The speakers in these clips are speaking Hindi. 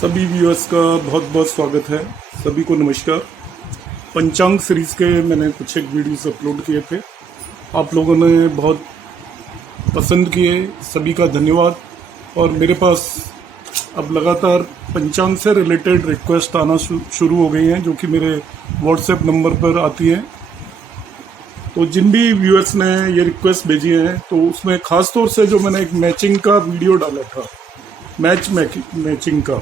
सभी व्यूअर्स का बहुत बहुत स्वागत है। सभी को नमस्कार। पंचांग सीरीज के मैंने कुछ एक वीडियोस अपलोड किए थे, आप लोगों ने बहुत पसंद किए, सभी का धन्यवाद। और मेरे पास अब लगातार पंचांग से रिलेटेड रिक्वेस्ट आना शुरू हो गई हैं, जो कि मेरे व्हाट्सएप नंबर पर आती हैं। तो जिन भी व्यूअर्स ने ये रिक्वेस्ट भेजी है, तो उसमें ख़ास तौर से जो मैंने एक मैचिंग का वीडियो डाला था, मैचिंग का,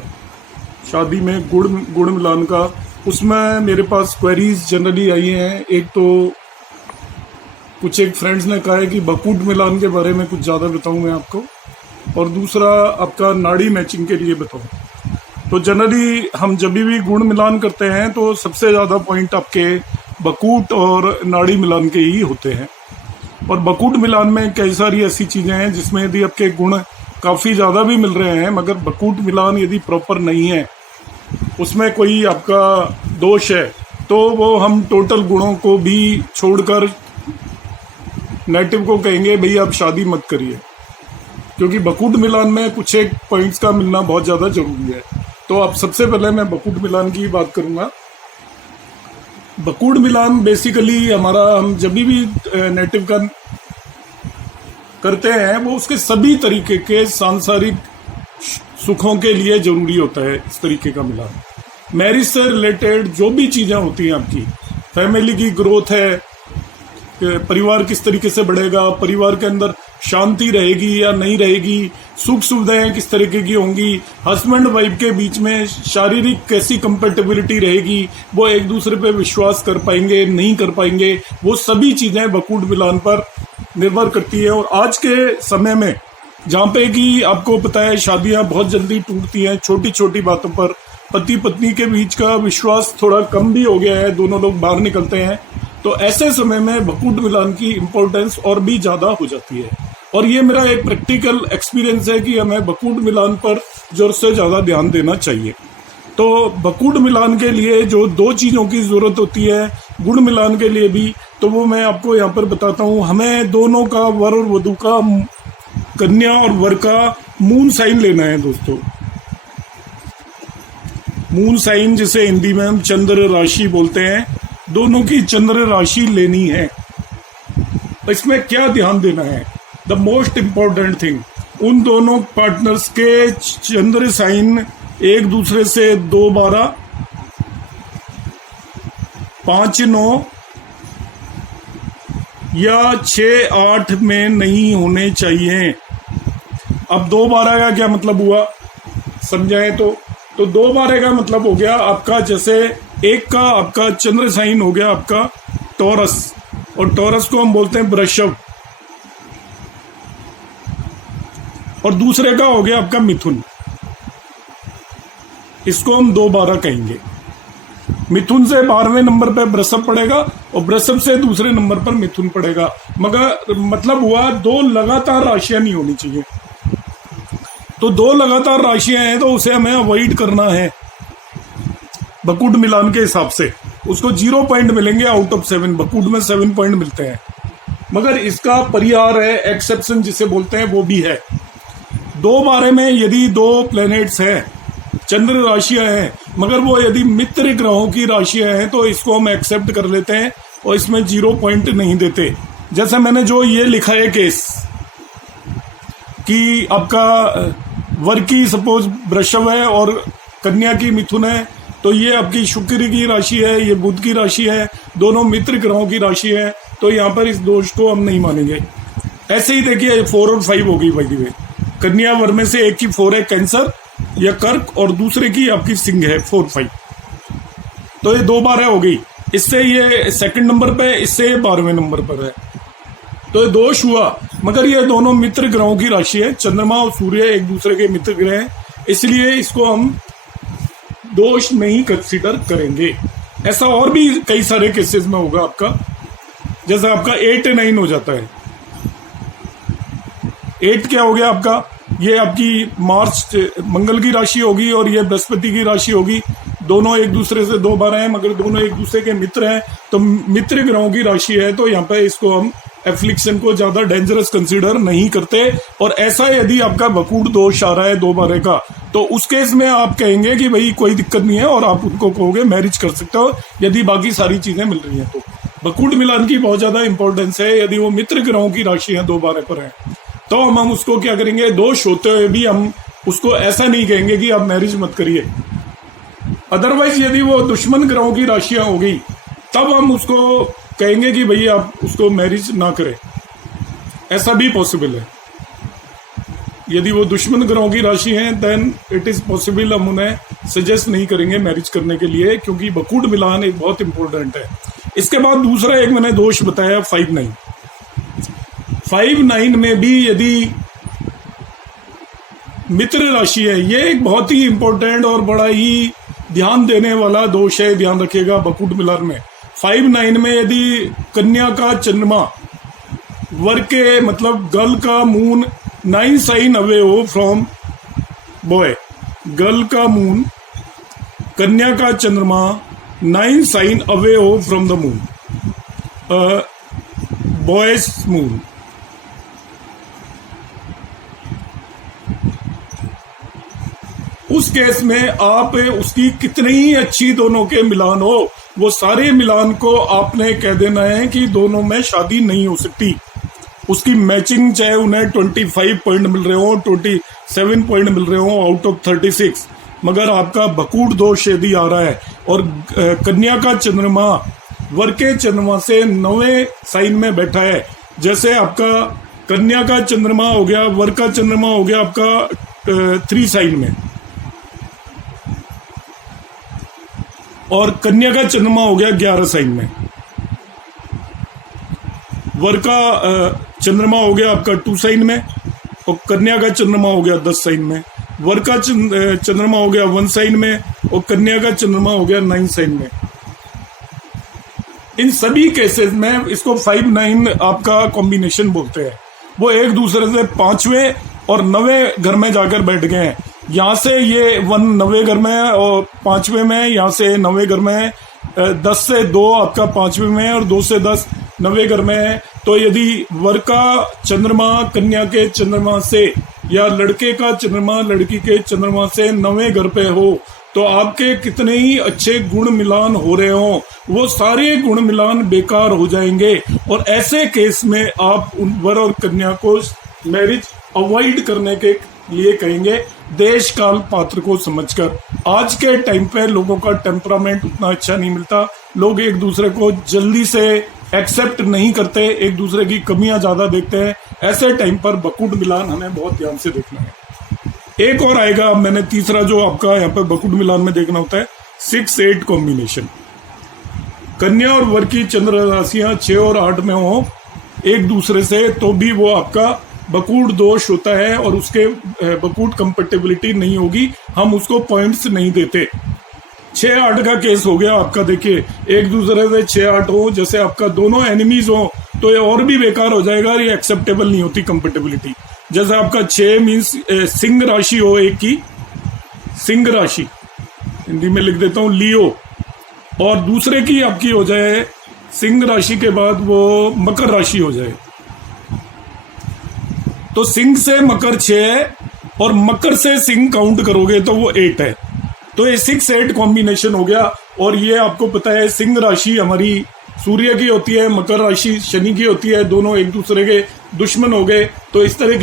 शादी में गुड़ मिलान का, उसमें मेरे पास क्वेरीज जनरली आई हैं। एक तो कुछ एक फ्रेंड्स ने कहा है कि बकूट मिलान के बारे में कुछ ज़्यादा बताऊं मैं आपको, और दूसरा आपका नाड़ी मैचिंग के लिए बताऊं। तो जनरली हम जब भी गुड़ मिलान करते हैं तो सबसे ज़्यादा पॉइंट आपके बकूट और नाड़ी मिलान के ही होते हैं। और बकूट मिलान में कई सारी ऐसी चीज़ें हैं जिसमें यदि आपके गुण काफ़ी ज़्यादा भी मिल रहे हैं, मगर बकूट मिलान यदि प्रॉपर नहीं है, उसमें कोई आपका दोष है, तो वो हम टोटल गुणों को भी छोड़कर नेटिव को कहेंगे भई आप शादी मत करिए, क्योंकि बकूट मिलान में कुछ एक पॉइंट्स का मिलना बहुत ज़्यादा जरूरी है। तो अब सबसे पहले मैं बकूट मिलान की बात करूँगा। बकूट मिलान बेसिकली हमारा, हम जब भी नेटिव का करते हैं, वो उसके सभी तरीके के सांसारिक सुखों के लिए जरूरी होता है। इस तरीके का मिलान मैरिज से रिलेटेड जो भी चीज़ें होती हैं, आपकी फैमिली की ग्रोथ है, परिवार किस तरीके से बढ़ेगा, परिवार के अंदर शांति रहेगी या नहीं रहेगी, सुख सुविधाएं किस तरीके की होंगी, हस्बैंड वाइफ के बीच में शारीरिक कैसी कंपेटेबिलिटी रहेगी, वो एक दूसरे पे विश्वास कर पाएंगे नहीं कर पाएंगे, वो सभी चीज़ें बकूट मिलान पर निर्भर करती है। और आज के समय में जहाँ पे कि आपको पता है शादियां बहुत जल्दी टूटती हैं, छोटी छोटी बातों पर पति पत्नी के बीच का विश्वास थोड़ा कम भी हो गया है, दोनों लोग बाहर निकलते हैं, तो ऐसे समय में बकूट मिलान की इम्पोर्टेंस और भी ज़्यादा हो जाती है। और ये मेरा एक प्रैक्टिकल एक्सपीरियंस है कि हमें बकूट मिलान पर ज़रूर से ज़्यादा ध्यान देना चाहिए। तो बकूट मिलान के लिए जो दो चीज़ों की ज़रूरत होती है, गुड़ मिलान के लिए भी, तो वो मैं आपको यहाँ पर बताता हूँ। हमें दोनों का, वर और वधू का, कन्या और वर का मून साइन लेना है दोस्तों। मून साइन जिसे हिंदी में हम चंद्र राशि बोलते हैं, दोनों की चंद्र राशि लेनी है। इसमें क्या ध्यान देना है, द मोस्ट इंपॉर्टेंट थिंग, उन दोनों पार्टनर्स के चंद्र साइन एक दूसरे से 2-12, 5-9 या 6-8 में नहीं होने चाहिए। अब 2-12 का क्या मतलब हुआ, समझाएं तो 2-12 का मतलब हो गया आपका, जैसे एक का आपका चंद्र साइन हो गया आपका टॉरस, और टॉरस को हम बोलते हैं वृषभ, और दूसरे का हो गया आपका मिथुन, इसको हम 2-12 कहेंगे। मिथुन से 12वें नंबर पर वृषभ पड़ेगा और वृषभ से दूसरे नंबर पर मिथुन पड़ेगा। मगर मतलब हुआ दो लगातार राशियां नहीं होनी चाहिए। तो दो लगातार राशियां हैं तो उसे हमें अवॉइड करना है बकूट मिलान के हिसाब से। उसको 0 पॉइंट मिलेंगे आउट ऑफ 7, बकूट में 7 पॉइंट मिलते हैं। मगर इसका परिहार है, एक्सेप्शन जिसे बोलते हैं, वो भी है। 2-12 में यदि 2 प्लैनेट्स हैं, चंद्र राशियां हैं, मगर वो यदि मित्र ग्रहों की राशियां हैं, तो इसको हम एक्सेप्ट कर लेते हैं और इसमें 0 पॉइंट नहीं देते। जैसे मैंने जो ये लिखा है केस कि आपका वर की सपोज वृषभ है और कन्या की मिथुन है, तो ये आपकी शुक्र की राशि है, ये बुध की राशि है, दोनों मित्र ग्रहों की राशि है, तो यहाँ पर इस दोष को हम नहीं मानेंगे। ऐसे ही देखिए 4 और 5 होगी भाई, कन्या वर में से एक की 4 है कैंसर या कर्क, और दूसरे की आपकी सिंह है 4-5, तो ये 2-12 हो गई। इससे ये सेकंड नंबर पे, इससे 12वें नंबर पर है, तो ये दोष हुआ। मगर ये दोनों मित्र ग्रहों की राशि है, चंद्रमा और सूर्य एक दूसरे के मित्र ग्रह हैं, इसलिए इसको हम दोष नहीं कंसीडर करेंगे। ऐसा और भी कई सारे केसेस में होगा आपका, जैसे आपका 8-9 हो जाता है। 8 क्या हो गया आपका, ये आपकी मार्च मंगल की राशि होगी और ये बृहस्पति की राशि होगी, दोनों एक दूसरे से 2-12 हैं, मगर दोनों एक दूसरे के मित्र हैं, तो मित्र ग्रहों की राशि है, तो यहाँ पे इसको हम एफ्लिक्शन को ज्यादा डेंजरस कंसीडर नहीं करते। और ऐसा यदि आपका बकूट दोष आ रहा है 2 बारे का, तो उस केस में आप कहेंगे कि भाई कोई दिक्कत नहीं है और आप उनको कहोगे मैरिज कर सकते हो यदि बाकी सारी चीजें मिल रही हैं। तो बकूट मिलान की बहुत ज्यादा इंपॉर्टेंस है। यदि वो मित्र ग्रहों की राशियां 2 बारे पर है तो हम उसको क्या करेंगे, दोष होते हुए भी हम उसको ऐसा नहीं कहेंगे कि आप मैरिज मत करिए। अदरवाइज यदि वो दुश्मन ग्रहों की राशियां होगी तब हम उसको कहेंगे कि भैया आप उसको मैरिज ना करें, ऐसा भी पॉसिबल है। यदि वो दुश्मन ग्रहों की राशि है देन इट इज पॉसिबल, हम उन्हें सजेस्ट नहीं करेंगे मैरिज करने के लिए, क्योंकि बकूट मिलान एक बहुत इंपॉर्टेंट है। इसके बाद दूसरा एक मैंने दोष बताया 5-9। 5-9 में भी यदि मित्र राशि है, ये एक बहुत ही इंपॉर्टेंट और बड़ा ही ध्यान देने वाला दोष है, ध्यान रखिएगा बकूट मिलान में। 5-9 में यदि कन्या का चंद्रमा वर्ग के मतलब गर्ल का मून 9 साइन अवे हो फ्रॉम बॉय, गर्ल का मून कन्या का चंद्रमा 9 साइन अवे हो from the moon, boys moon, उस केस में आप उसकी कितनी ही अच्छी दोनों के मिलान हो, वो सारे मिलान को आपने कह देना है कि दोनों में शादी नहीं हो सकती। उसकी मैचिंग चाहे उन्हें 25 पॉइंट मिल रहे हो, 27 पॉइंट मिल रहे हो आउट ऑफ 36, मगर आपका बकूट दोष यदि आ रहा है और कन्या का चंद्रमा वर्ग के चंद्रमा से 9वें साइन में बैठा है, जैसे आपका कन्या का चंद्रमा हो गया, वर्ग का चंद्रमा हो गया आपका 3 साइन में, और कन्या का चंद्रमा हो गया 11 साइन में, वर्ग का चंद्रमा हो गया आपका 2 साइन में, और कन्या का चंद्रमा हो गया 10 साइन में, वर्ग का चंद्रमा हो गया 1 साइन में, और कन्या का चंद्रमा हो गया 9 साइन में। इन सभी केसेस में इसको 5-9 आपका कॉम्बिनेशन बोलते हैं। वो एक दूसरे से 5वें और 9वें घर में जाकर बैठ गए हैं। यहाँ से ये 1 9वें घर में है और 5वें में, यहाँ से 9वें घर में है, 10 से 2 आपका 5वें में है और 2 से 10 9वें घर में है। तो यदि वर्ग का चंद्रमा कन्या के चंद्रमा से या लड़के का चंद्रमा लड़की के चंद्रमा से 9वें घर पे हो, तो आपके कितने ही अच्छे गुण मिलान हो रहे हो, वो सारे गुण मिलान बेकार हो जाएंगे। और ऐसे केस में आप उन वर और कन्या को मैरिज अवॉइड करने के लिए कहेंगे देश काल पात्र को समझकर। आज के टाइम पे लोगों का टेम्परामेंट उतना अच्छा नहीं मिलता, लोग एक दूसरे को जल्दी से एक्सेप्ट नहीं करते, एक दूसरे की कमियां ज्यादा देखते हैं। ऐसे टाइम पर बकूट मिलान हमें बहुत ध्यान से देखना है। एक और आएगा, मैंने तीसरा जो आपका यहाँ पे बकूट मिलान में देखना होता है 6-8 कॉम्बिनेशन। कन्या और वर्ग की चंद्र राशियां 6 और 8 में हो एक दूसरे से, तो भी वो आपका बकूट दोष होता है और उसके बकूट कंपेटेबिलिटी नहीं होगी, हम उसको पॉइंट्स नहीं देते। 6-8 का केस हो गया आपका, देखिए एक दूसरे से 6-8 हो, जैसे आपका दोनों एनिमीज हो तो ये और भी बेकार हो जाएगा, ये एक्सेप्टेबल नहीं होती कंपेटेबिलिटी। जैसे आपका 6 मीन्स सिंह राशि हो, एक की सिंह राशि, हिंदी में लिख देता हूं लियो, और दूसरे की आपकी हो जाए सिंह राशि के बाद वो मकर राशि हो जाए, तो सिंह से मकर 6 है और मकर से सिंह काउंट करोगे तो वो 8 है। तो ये 6-8 कॉम्बिनेशन हो गया। और ये आपको पता है सिंह राशि हमारी सूर्य की होती है, मकर राशि शनि की होती है, दोनों एक दूसरे के दुश्मन हो गए, तो इस तरह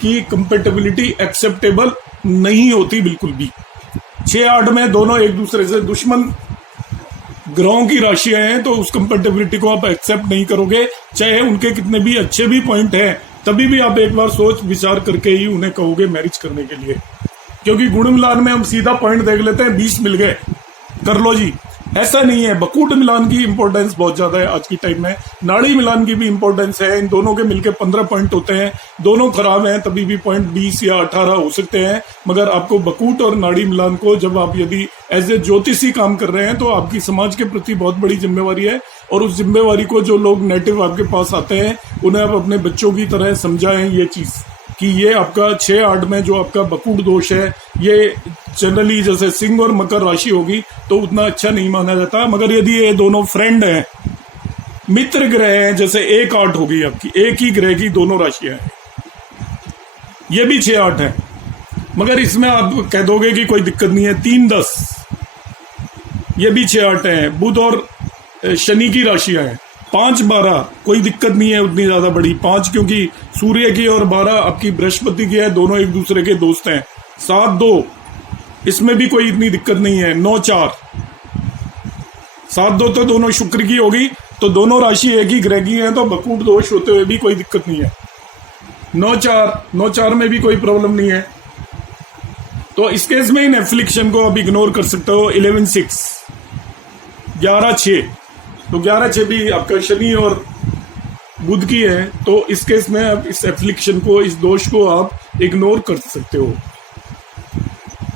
की कंपेटेबिलिटी एक्सेप्टेबल नहीं होती बिल्कुल भी। 6-8 में दोनों एक दूसरे से दुश्मन ग्रहों की राशियां हैं, तो उस कंपेटेबिलिटी को आप एक्सेप्ट नहीं करोगे, चाहे उनके कितने भी अच्छे भी पॉइंट हैं, तभी भी आप एक बार सोच विचार करके ही उन्हें कहोगे मैरिज करने के लिए। क्योंकि गुण मिलान में हम सीधा पॉइंट देख लेते हैं 20 मिल गए कर लो जी, ऐसा नहीं है। बकूट मिलान की इंपॉर्टेंस बहुत ज्यादा है आज की टाइम में, नाड़ी मिलान की भी इंपॉर्टेंस है। इन दोनों के मिलके 15 पॉइंट होते हैं, दोनों खराब हैं तभी भी पॉइंट 20 या 18 हो सकते हैं। मगर आपको बकूट और नाड़ी मिलान को जब आप यदि एज ए ज्योतिषी काम कर रहे हैं तो आपकी समाज के प्रति बहुत बड़ी जिम्मेवारी है, और उस जिम्मेवारी को जो लोग नेटिव आपके पास आते हैं उन्हें आप अपने बच्चों की तरह समझाएं ये चीज कि ये आपका 6-8 में जो आपका बकूट दोष है, ये जनरली जैसे सिंह और मकर राशि होगी तो उतना अच्छा नहीं माना जाता। मगर यदि ये दोनों फ्रेंड हैं मित्र ग्रह हैं, जैसे 1-8 हो गई आपकी, एक ही ग्रह की दोनों राशियां हैं, ये भी 6-8 है। मगर इसमें आप कह दोगे कि कोई दिक्कत नहीं है, 3-10 ये भी 6-8 है। बुध और शनि की राशियां हैं। 5-12 कोई दिक्कत नहीं है उतनी ज्यादा बड़ी, 5 क्योंकि सूर्य की और 12 आपकी बृहस्पति की है, दोनों एक दूसरे के दोस्त हैं। 7-2 इसमें भी कोई इतनी दिक्कत नहीं है। 9-4 7-2 तो दोनों शुक्र की होगी, तो दोनों राशि एक ही ग्रह की है, तो बकूट दोष होते हुए भी कोई दिक्कत नहीं है। 9-4 में भी कोई प्रॉब्लम नहीं है। तो इस केस में इन एफ्लिक्शन को आप इग्नोर कर सकते हो। 11-6 11-6 तो 11-6 भी आपका शनि और बुध की है, तो इस केस में आप इस एफ्लिक्शन को, इस दोष को आप इग्नोर कर सकते हो।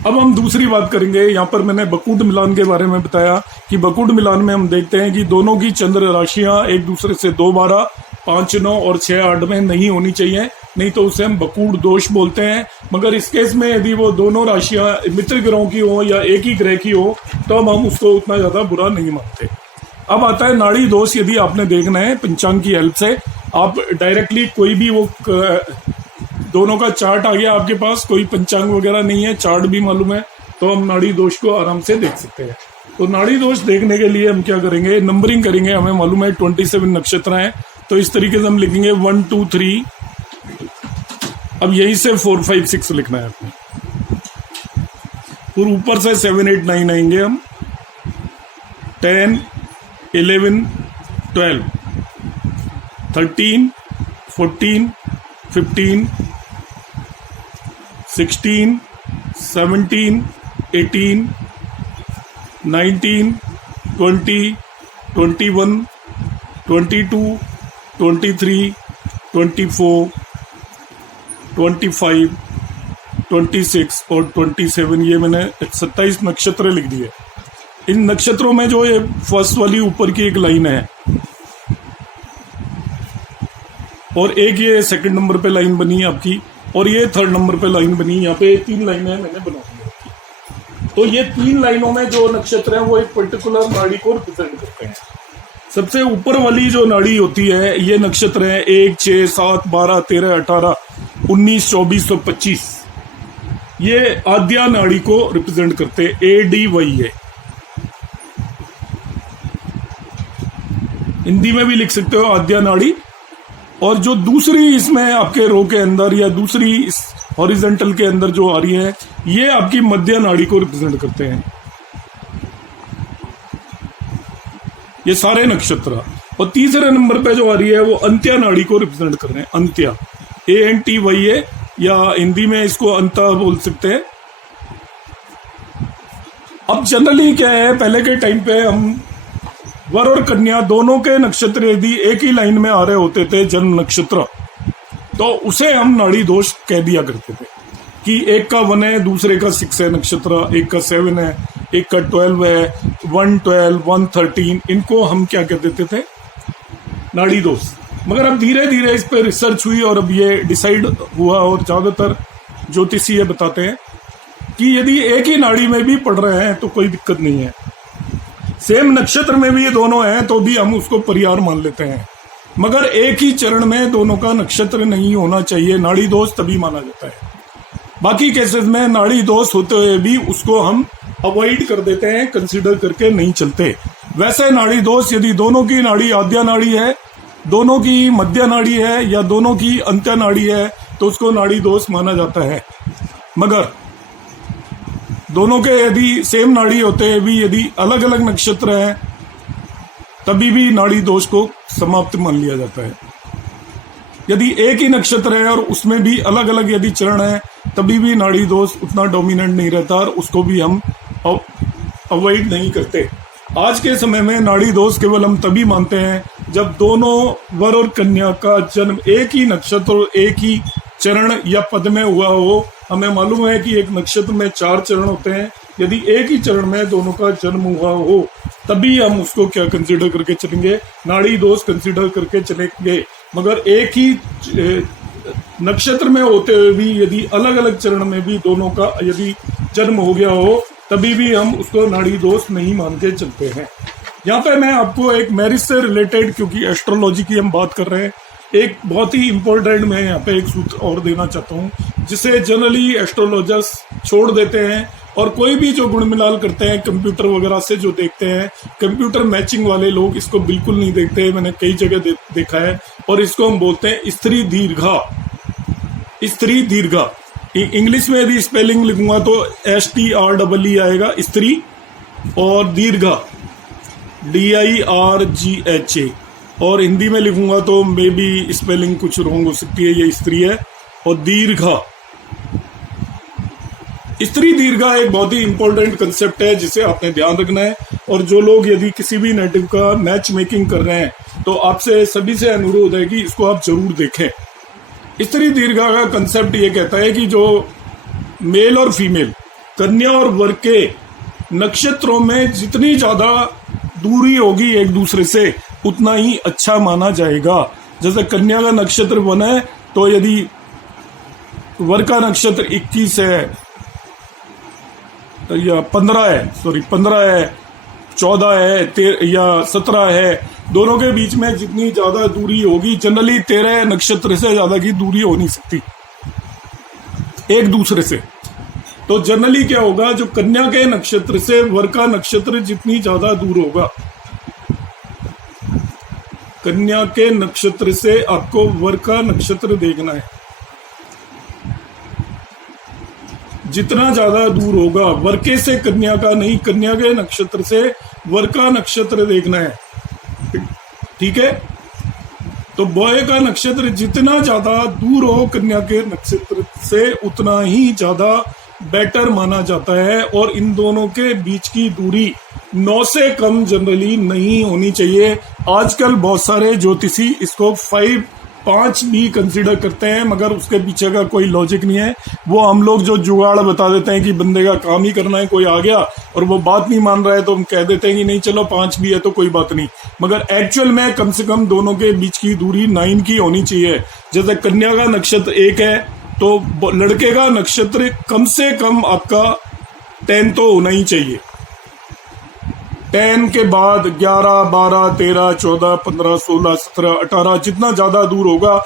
अब हम दूसरी बात करेंगे। यहाँ पर मैंने बकूट मिलान के बारे में बताया कि बकूट मिलान में हम देखते हैं कि दोनों की चंद्र राशियां एक दूसरे से 2-12, 5-9 और 6-8 में नहीं होनी चाहिए, नहीं तो उसे हम बकूट दोष बोलते हैं। मगर इस केस में यदि वो दोनों राशियां मित्र ग्रहों की हो या एक ही ग्रह की हो, तो हम उसको उतना ज्यादा बुरा नहीं मानते। अब आता है नाड़ी दोष। यदि आपने देखना है पंचांग की हेल्प से, आप डायरेक्टली कोई भी वो दोनों का चार्ट आ गया आपके पास, कोई पंचांग वगैरह नहीं है, चार्ट भी मालूम है, तो हम नाड़ी दोष को आराम से देख सकते हैं। तो नाड़ी दोष देखने के लिए हम क्या करेंगे, नंबरिंग करेंगे। हमें मालूम है 27 नक्षत्र हैं, तो इस तरीके से हम लिखेंगे 1 2 3। अब यहीं से 4 5 6 लिखना है अपने, फिर ऊपर से 7 8 9 आएंगे हम, 10 11 12 13 14 15 16 17 18 19 20 21 22 23 24 25 26 और 27, ये मैंने 27 नक्षत्र लिख दिए। इन नक्षत्रों में जो ये फर्स्ट वाली ऊपर की एक लाइन है और एक ये सेकंड नंबर पे लाइन बनी है आपकी, और ये थर्ड नंबर पे लाइन बनी, यहाँ पे 3 लाइनें मैंने बना दी। तो ये 3 लाइनों में जो नक्षत्र हैं वो एक पर्टिकुलर नाड़ी को रिप्रेजेंट करते हैं। सबसे ऊपर वाली जो नाड़ी होती है, ये नक्षत्र है 1 6 7 12 13 18 19 24 और 25, ये आद्या नाड़ी को रिप्रेजेंट करते हैं। ADY है, हिंदी में भी लिख सकते हो आद्या नाड़ी। और जो दूसरी इसमें आपके रो के अंदर या दूसरी इस हॉरिजॉन्टल के अंदर जो आ रही है, ये आपकी मध्य नाड़ी को रिप्रेजेंट करते हैं, ये सारे नक्षत्र। और तीसरे नंबर पे जो आ रही है वो अंत्या नाड़ी को रिप्रेजेंट कर रहे हैं, अंत्या ANTYA, या हिंदी में इसको अंता बोल सकते हैं। अब जनरली क्या है, पहले के टाइम पे हम वर और कन्या दोनों के नक्षत्र यदि एक ही लाइन में आ रहे होते थे, जन्म नक्षत्र, तो उसे हम नाड़ी दोष कह दिया करते थे कि एक का 1 है, दूसरे का 6 है नक्षत्र, एक का 7 है, एक का 12 है, 1 12 1 13, इनको हम क्या कह देते थे, नाड़ी दोष। मगर अब धीरे धीरे इस पर रिसर्च हुई और अब ये डिसाइड हुआ, और ज्यादातर ज्योतिषी बताते हैं कि यदि एक ही नाड़ी में भी पढ़ रहे हैं तो कोई दिक्कत नहीं है, सेम नक्षत्र में भी ये दोनों हैं तो भी हम उसको परिहार मान लेते हैं। मगर एक ही चरण में दोनों का नक्षत्र नहीं होना चाहिए, नाड़ी दोष तभी माना जाता है। बाकी केसेस में नाड़ी दोष होते हुए भी उसको हम अवॉइड कर देते हैं, कंसीडर करके नहीं चलते। वैसे नाड़ी दोष यदि दोनों की नाड़ी आद्या नाड़ी है, दोनों की मध्य नाड़ी है या दोनों की अंत्य नाड़ी है, तो उसको नाड़ी दोष माना जाता है। मगर दोनों के यदि सेम नाड़ी होते हैं भी, यदि अलग अलग नक्षत्र हैं, तभी भी नाड़ी दोष को समाप्त मान लिया जाता है। यदि एक ही नक्षत्र है और उसमें भी अलग अलग यदि चरण है, तभी भी नाड़ी दोष उतना डोमिनेंट नहीं रहता और उसको भी हम अवॉइड नहीं करते। आज के समय में नाड़ी दोष केवल हम तभी मानते हैं जब दोनों वर और कन्या का जन्म एक ही नक्षत्र और एक ही चरण या पद में हुआ हो। हमें मालूम है कि एक नक्षत्र में 4 चरण होते हैं, यदि एक ही चरण में दोनों का जन्म हुआ हो तभी हम उसको क्या कंसीडर करके चलेंगे, नाड़ी दोष कंसीडर करके चलेंगे। मगर एक ही नक्षत्र में होते हुए भी यदि अलग अलग चरण में भी दोनों का यदि जन्म हो गया हो, तभी भी हम उसको नाड़ी दोष नहीं मान के चलते हैं। यहाँ पे मैं आपको एक मैरिज से रिलेटेड, क्योंकि एस्ट्रोलॉजी की हम बात कर रहे हैं, एक बहुत ही इंपॉर्टेंट मैं यहाँ पे एक सूत्र और देना चाहता हूँ जिसे जनरली एस्ट्रोलॉजर्स छोड़ देते हैं और कोई भी जो गुण मिलाल करते हैं कंप्यूटर वगैरह से जो देखते हैं, कंप्यूटर मैचिंग वाले लोग इसको बिल्कुल नहीं देखते हैं। मैंने कई जगह देखा है और इसको हम बोलते हैं स्त्री दीर्घा। स्त्री दीर्घा इंग्लिश में यदि स्पेलिंग लिखूंगा तो STREE आएगा स्त्री, और दीर्घा DIRGHA, और हिंदी में लिखूंगा तो मे बी स्पेलिंग कुछ रॉन्ग हो सकती है, ये स्त्री है। और दीर्घा, स्त्री दीर्घा एक बहुत ही इंपॉर्टेंट कंसेप्ट है जिसे आपने ध्यान रखना है। और जो लोग यदि किसी भी नेटिव का मैच मेकिंग कर रहे हैं तो आपसे सभी से अनुरोध है कि इसको आप जरूर देखें। स्त्री दीर्घा का कंसेप्ट ये कहता है कि जो मेल और फीमेल, कन्या और वर्ग के नक्षत्रों में जितनी ज्यादा दूरी होगी एक दूसरे से उतना ही अच्छा माना जाएगा। जैसे कन्या का नक्षत्र 1 है तो यदि वर्ग का नक्षत्र 21 है या 15 है, 14 है, 13 या 17 है, दोनों के बीच में जितनी ज्यादा दूरी होगी, जनरली 13 नक्षत्र से ज्यादा की दूरी हो नहीं सकती एक दूसरे से। तो जनरली क्या होगा, जो कन्या के नक्षत्र से वर्ग का नक्षत्र जितनी ज्यादा दूर होगा, कन्या के नक्षत्र से आपको वर्ग का नक्षत्र देखना है, जितना ज्यादा दूर होगा, वर्ग के से कन्या का नहीं, कन्या के नक्षत्र से वर्ग का नक्षत्र देखना है, ठीक है। तो बॉय का नक्षत्र जितना ज्यादा दूर हो कन्या के नक्षत्र से उतना ही ज्यादा बेटर माना जाता है, और इन दोनों के बीच की दूरी 9 से कम जनरली नहीं होनी चाहिए। आजकल बहुत सारे ज्योतिषी इसको 5 भी कंसीडर करते हैं, मगर उसके पीछे का कोई लॉजिक नहीं है। वो हम लोग जो जुगाड़ बता देते हैं कि बंदे का काम ही करना है, कोई आ गया और वो बात नहीं मान रहा है तो हम कह देते हैं कि नहीं चलो 5 भी है तो कोई बात नहीं, मगर एक्चुअल में कम से कम दोनों के बीच की दूरी 9 की होनी चाहिए। जैसे कन्या का नक्षत्र 1 है तो लड़के का नक्षत्र कम से कम आपका 10 तो होना ही चाहिए। 10 के बाद 11, 12, 13, 14, 15, 16, 17, 18 जितना ज्यादा दूर होगा